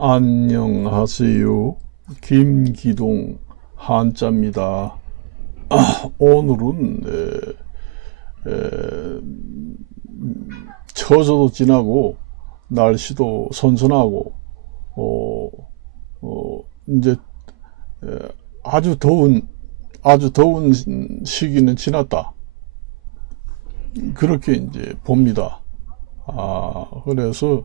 안녕하세요. 김기동 한자입니다. 오늘은 처서도 지나고 날씨도 선선하고 이제 아주 더운 시기는 지났다, 그렇게 이제 봅니다. 그래서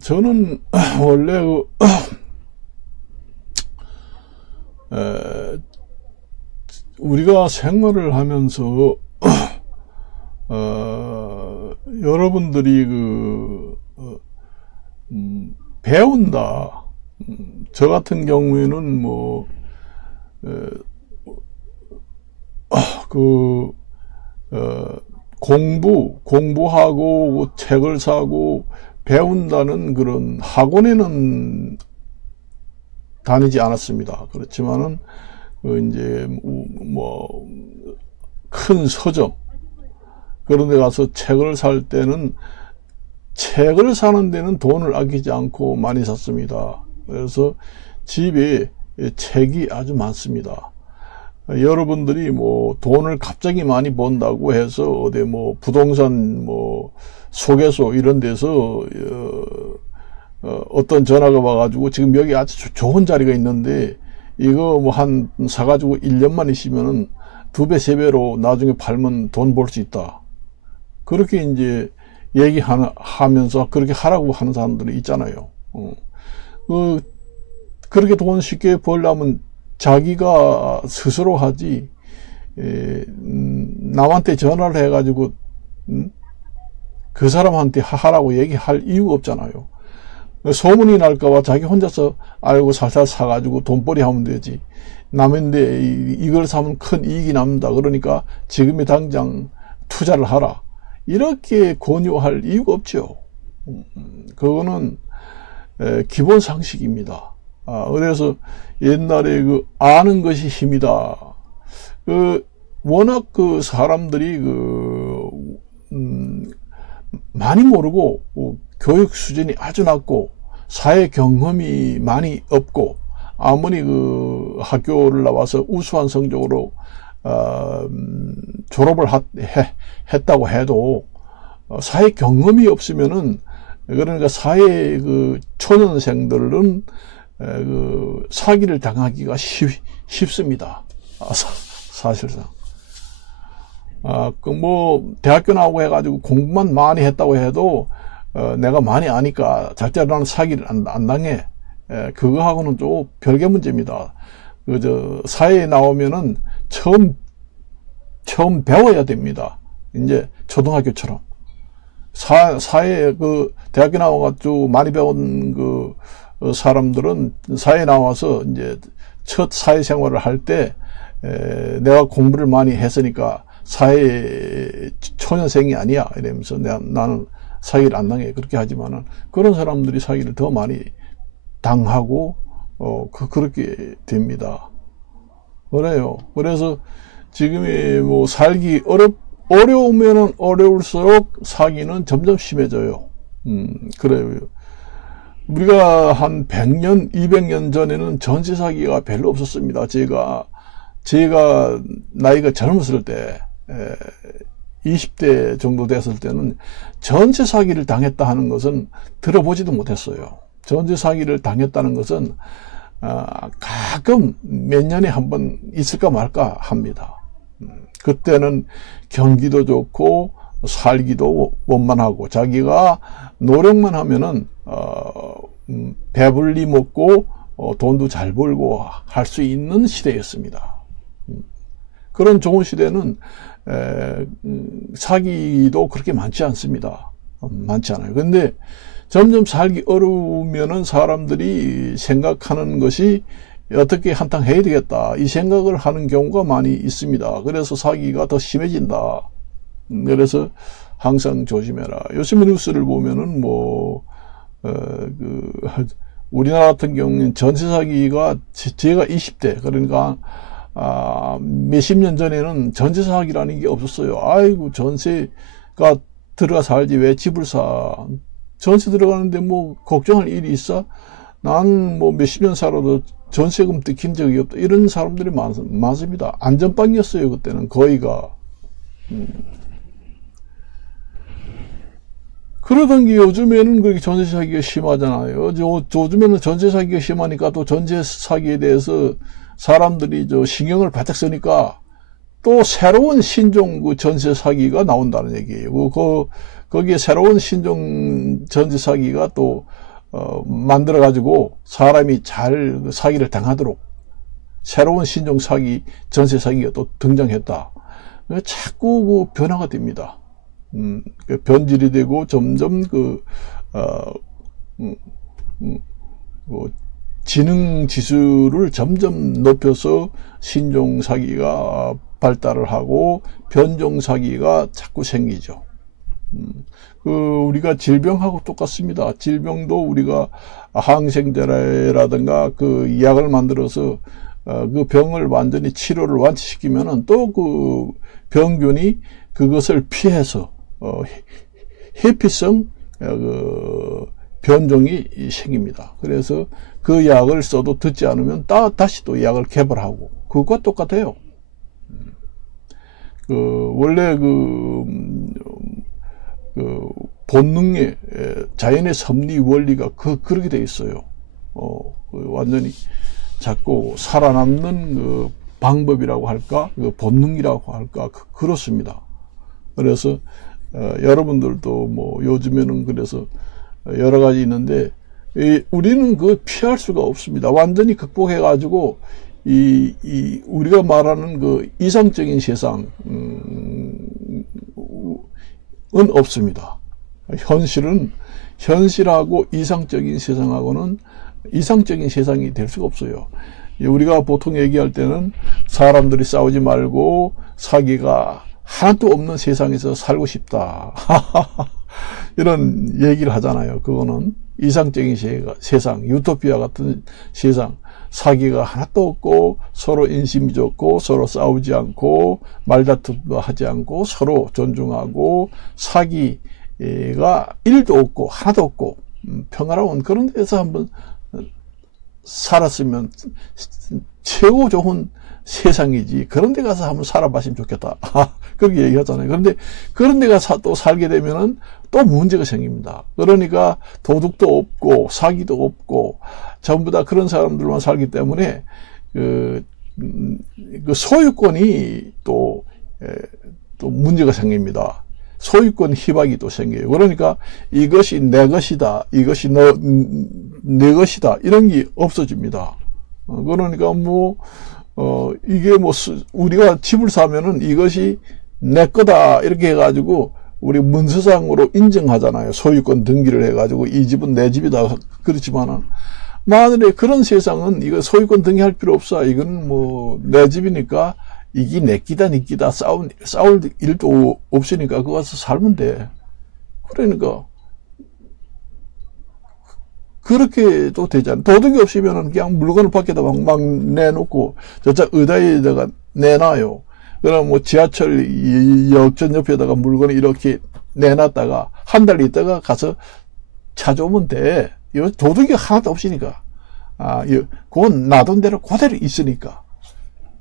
저는 원래 우리가 생활을 하면서 여러분들이 배운다. 저 같은 경우에는 공부하고 책을 사고 배운다는 그런 학원에는 다니지 않았습니다. 그렇지만은 이제 큰 서점 그런 데 가서 책을 살 때는 책을 사는 데는 돈을 아끼지 않고 많이 샀습니다. 그래서 집에 책이 아주 많습니다. 여러분들이 돈을 갑자기 많이 번다고 해서 어디 부동산 소개소 이런 데서 어떤 전화가 와가지고 지금 여기 아주 좋은 자리가 있는데 이거 사가지고 1년만 있으면은 2배, 3배로 나중에 팔면 돈 벌 수 있다. 그렇게 이제 얘기하면서 그렇게 하라고 하는 사람들이 있잖아요. 그렇게 돈 쉽게 벌려면 자기가 스스로 하지, 남한테 전화를 해가지고, 그 사람한테 하라고 얘기할 이유가 없잖아요. 소문이 날까봐 자기 혼자서 알고 살살 사가지고 돈벌이 하면 되지. 남인데 이걸 사면 큰 이익이 남는다. 그러니까 지금이 당장 투자를 하라. 이렇게 권유할 이유가 없죠. 그거는 기본 상식입니다. 그래서 옛날에 아는 것이 힘이다. 워낙 사람들이 많이 모르고 교육 수준이 아주 낮고 사회 경험이 많이 없고 아무리 학교를 나와서 우수한 성적으로 졸업을 했다고 해도 사회 경험이 없으면은, 그러니까 사회 초년생들은 사기를 당하기가 쉽습니다. 사실상. 대학교 나오고 해가지고 공부만 많이 했다고 해도, 내가 많이 아니까 절대로 나는 사기를 안 당해. 그거하고는 좀 별개 문제입니다. 사회에 나오면은 처음 배워야 됩니다. 이제 초등학교처럼. 사회에 대학교 나와가지고 많이 배운 사람들은 사회에 나와서 이제 첫 사회생활을 할 때 내가 공부를 많이 했으니까 사회 초년생이 아니야 이러면서 나는 사기를 안 당해 그렇게 하지만은 그런 사람들이 사기를 더 많이 당하고 그렇게 됩니다. 그래요. 그래서 지금이 살기 어려우면은 어려울수록 사기는 점점 심해져요. 그래요. 우리가 한 100년, 200년 전에는 전세 사기가 별로 없었습니다. 제가 나이가 젊었을 때, 20대 정도 됐을 때는 전세 사기를 당했다 하는 것은 들어보지도 못했어요. 전세 사기를 당했다는 것은 가끔 몇 년에 한 번 있을까 말까 합니다. 그때는 경기도 좋고 살기도 원만하고 자기가 노력만 하면은 배불리 먹고 돈도 잘 벌고 할 수 있는 시대였습니다. 그런 좋은 시대는 사기도 그렇게 많지 않습니다. 많지 않아요. 근데 점점 살기 어려우면은 사람들이 생각하는 것이 어떻게 한탕 해야 되겠다 이 생각을 하는 경우가 많이 있습니다. 그래서 사기가 더 심해진다. 그래서 항상 조심해라. 요즘 뉴스를 보면은 우리나라 같은 경우는 전세 사기가 제가 20대 그러니까 몇십 년 전에는 전세 사기라는 게 없었어요. 아이고 전세가 들어가 살지 왜 집을 사. 전세 들어가는데 뭐 걱정할 일이 있어? 나는 뭐 몇십 년 살아도 전세금 뜯긴 적이 없다. 이런 사람들이 많습니다. 안전빵이었어요, 그때는 거의가. 그러던 게 요즘에는 그렇게 전세 사기가 심하잖아요. 요즘에는 전세 사기가 심하니까 또 전세 사기에 대해서 사람들이 신경을 바짝 쓰니까 또 새로운 신종 그 전세 사기가 나온다는 얘기예요. 거기에 새로운 신종 전세 사기가 또 만들어 가지고 사람이 잘 사기를 당하도록 새로운 신종 사기, 전세 사기가 또 등장했다. 자꾸 그 변화가 됩니다. 변질이 되고 점점 지능 지수를 점점 높여서 신종 사기가 발달을 하고 변종 사기가 자꾸 생기죠. 우리가 질병하고 똑같습니다. 질병도 우리가 항생제라든가 그 약을 만들어서 그 병을 완전히 치료를 완치시키면은 또 그 병균이 그것을 피해서 해피성 변종이 생깁니다. 그래서 그 약을 써도 듣지 않으면 다시 또 약을 개발하고 그것과 똑같아요. 원래 본능의 자연의 섭리 원리가 그렇게 돼 있어요. 완전히 자꾸 살아남는 방법이라고 할까, 본능이라고 할까, 그렇습니다. 그래서 여러분들도 뭐 요즘에는 그래서 여러 가지 있는데 우리는 피할 수가 없습니다. 완전히 극복해 가지고 우리가 말하는 이상적인 세상은 없습니다. 현실하고 이상적인 세상하고는 이상적인 세상이 될 수가 없어요. 우리가 보통 얘기할 때는 사람들이 싸우지 말고 사기가 하나도 없는 세상에서 살고 싶다. 이런 얘기를 하잖아요. 그거는 이상적인 세상, 유토피아 같은 세상, 사기가 하나도 없고 서로 인심이 좋고 서로 싸우지 않고 말다툼도 하지 않고 서로 존중하고 사기가 1도 없고 하나도 없고 평화로운 그런 데서 한번 살았으면 최고 좋은 세상이지. 그런 데 가서 한번 살아봤으면 좋겠다. 그렇게 얘기하잖아요. 그런데 그런 데 가서 또 살게 되면은 또 문제가 생깁니다. 그러니까 도둑도 없고 사기도 없고 전부 다 그런 사람들만 살기 때문에 그 소유권이 또 문제가 생깁니다. 소유권 희박이 또 생겨요. 그러니까 이것이 내 것이다, 이것이 내 것이다, 이런 게 없어집니다. 그러니까 이게 우리가 집을 사면은 이것이 내 거다, 이렇게 해가지고, 우리 문서상으로 인정하잖아요. 소유권 등기를 해가지고, 이 집은 내 집이다. 그렇지만은, 만일에 그런 세상은 이거 소유권 등기할 필요 없어. 이건 내 집이니까, 이게 내 끼다, 네 끼다, 싸울 일도 없으니까, 그거 가서 살면 돼. 그러니까, 그렇게 또 되잖아요. 도둑이 없으면 그냥 물건을 밖에다 막 내놓고, 저쪽 의자에다가 내놔요. 그럼 지하철 역전 옆에다가 물건을 이렇게 내놨다가, 한 달 있다가 가서 찾아오면 돼. 이거 도둑이 하나도 없으니까. 그건 놔둔 대로 그대로 있으니까.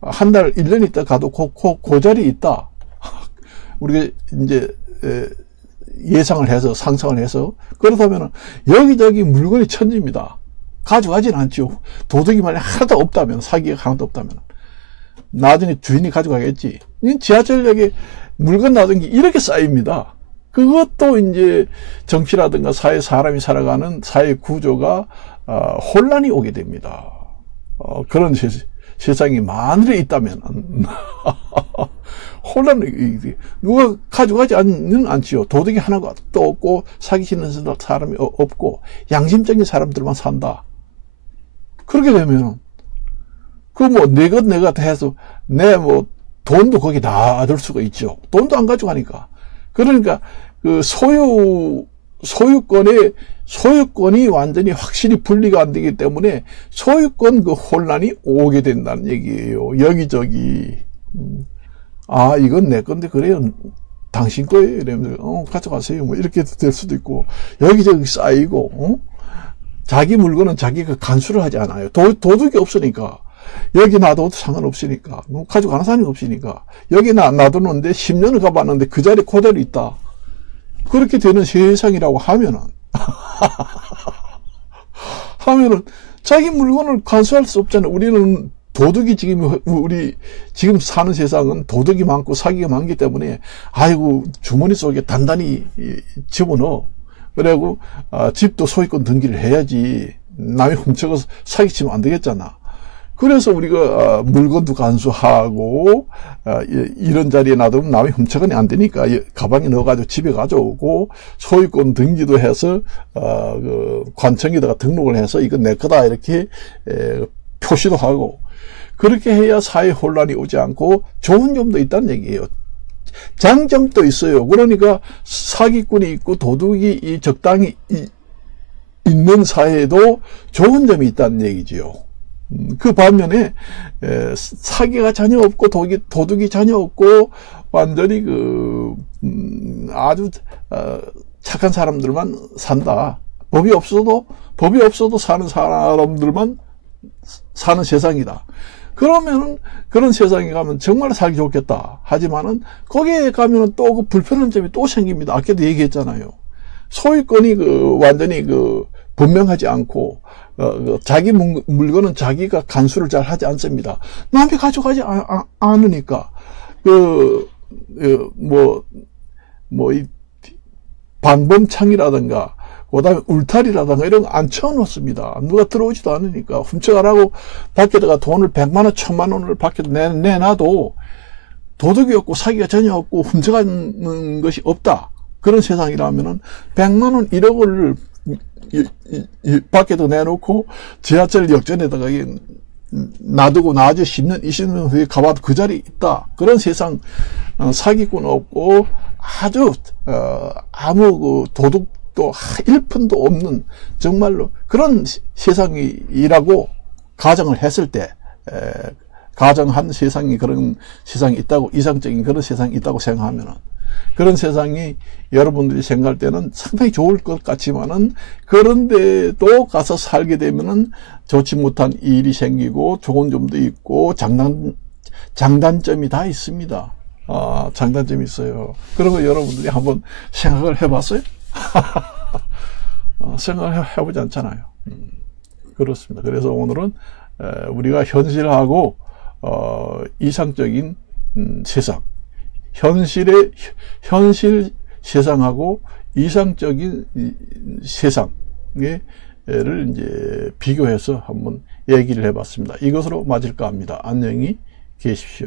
한 달, 1년 있다 가도 그 자리에 있다. 우리가 이제, 예상을 해서, 상상을 해서, 그렇다면 여기저기 물건이 천지입니다. 가져가진 않죠. 도둑이 만약 하나도 없다면, 사기가 하나도 없다면. 나중에 주인이 가져가겠지. 지하철역에 물건 놔둔 게 이렇게 쌓입니다. 그것도 이제 정치라든가 사람이 살아가는 사회 구조가, 혼란이 오게 됩니다. 그런 세상이 만일에 있다면, 혼란이, 누가 가져가지 않지요. 도둑이 하나가 또 없고, 사기치는 사람이 없고, 양심적인 사람들만 산다. 그렇게 되면, 내 것 해서, 돈도 거기 놔둘 수가 있죠. 돈도 안 가져가니까. 그러니까, 소유권이 완전히 확실히 분리가 안 되기 때문에, 소유권 혼란이 오게 된다는 얘기예요. 여기저기. 이건 내 건데, 그래요. 당신 거예요. 이러면서 가져가세요. 뭐 이렇게 될 수도 있고, 여기저기 쌓이고, 자기 물건은 자기가 간수를 하지 않아요. 도둑이 없으니까. 여기 놔둬도 상관없으니까. 뭐 가져가는 사람이 없으니까. 여기 놔두는데 10년을 가봤는데 그 자리에 그대로 있다. 그렇게 되는 세상이라고 하면은 자기 물건을 간수할 수 없잖아요. 우리는 도둑이 우리 지금 사는 세상은 도둑이 많고 사기가 많기 때문에, 아이고, 주머니 속에 단단히 집어넣어. 그리고, 집도 소유권 등기를 해야지. 남이 훔쳐가서 사기치면 안 되겠잖아. 그래서 우리가, 물건도 간수하고, 이런 자리에 놔두면 남이 훔쳐가니 안 되니까, 가방에 넣어가지고 집에 가져오고, 소유권 등기도 해서, 관청에다가 등록을 해서, 이건 내 거다, 이렇게, 표시도 하고, 그렇게 해야 사회 혼란이 오지 않고 좋은 점도 있다는 얘기예요. 장점도 있어요. 그러니까 사기꾼이 있고 도둑이 적당히 있는 사회에도 좋은 점이 있다는 얘기지요. 그 반면에 사기가 전혀 없고 도둑이 전혀 없고 완전히 아주 착한 사람들만 산다. 법이 없어도 사는 사람들만 사는 세상이다. 그러면은 그런 세상에 가면 정말 살기 좋겠다. 하지만은 거기에 가면은 또 그 불편한 점이 또 생깁니다. 아까도 얘기했잖아요. 소유권이 완전히 분명하지 않고 자기 물건은 자기가 간수를 잘 하지 않습니다. 남이 가져가지 않으니까 이 방범창이라든가 그다음에 울타리라든가 이런 거 안 쳐놓습니다. 누가 들어오지도 않으니까. 훔쳐가라고 밖에다가 돈을 100만원, 1000만원을 밖에 내놔도 도둑이 없고 사기가 전혀 없고 훔쳐가는 것이 없다. 그런 세상이라면은 100만원, 1억을 밖에도 내놓고 지하철 역전에다가 놔두고 나중에 10년, 20년 후에 가봐도 그 자리에 있다. 그런 세상, 사기꾼 없고 아주 아무 도둑 또 1푼도 없는 정말로 그런 세상이라고 가정을 했을 때, 가정한 세상이 그런 세상이 있다고, 이상적인 그런 세상이 있다고 생각하면은, 그런 세상이 여러분들이 생각할 때는 상당히 좋을 것 같지만은, 그런데도 가서 살게 되면은 좋지 못한 일이 생기고 좋은 점도 있고 장단점이 다 있습니다. 장단점이 있어요. 그런 거 여러분들이 한번 생각을 해봤어요? 생각을 해보지 않잖아요. 그렇습니다. 그래서 오늘은 우리가 현실하고 이상적인 세상, 현실 세상하고 이상적인 세상을 이제 비교해서 한번 얘기를 해봤습니다. 이것으로 맞을까 합니다. 안녕히 계십시오.